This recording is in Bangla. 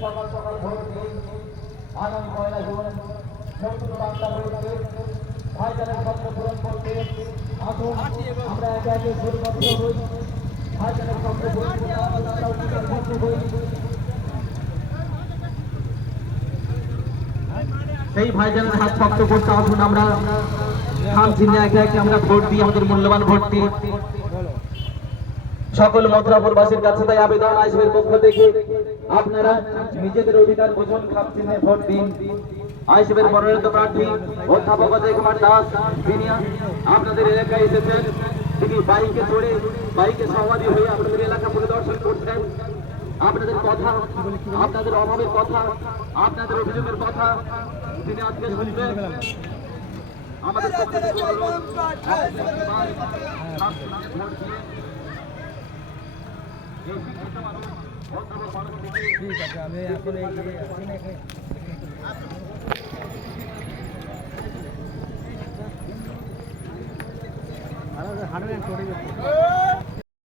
সকাল সকাল ভোর দিন আগামী 1 জুন নতুন বাংলা বইতে ভাইজানের স্বপ্ন পূরণ করতে আসুন আমরা একে একে পরিবর্তন হই। ভাইজানের স্বপ্ন পূরণ করতে আমরাও হই। সেই ভাইজানের হাত শক্ত করতে আসুন আমরা থামছি না, একে একে আমরা ভোট দিই আমাদের মূল্যবান ভোটটি। সকল মথুরাপুরবাসীর কাছে তাই আবেদন আইসবের পক্ষ থেকে আপনারা নিজেদের অধিকার বুঝুন, খামচিহ্নে ভোট দিন। আইসবের মনোনীত প্রার্থী অধ্যাপক অজয় কুমার দাস তিনি আপনাদের এলাকায় এসেছেন। তিনি বাইকে চড়ে বাইকে সওয়ারি হয়ে আপনাদের এলাকা পরিদর্শন করছেন। আপনাদের কথা, আপনাদের অভাবের কথা, আপনাদের অভিযোগের কথা তিনি আজকে শুনবেন। আমাদের পক্ষ থেকে অনুরোধ, ঠিক আছে, আমি এখন এই আসি না এখানে। হাঁটবেন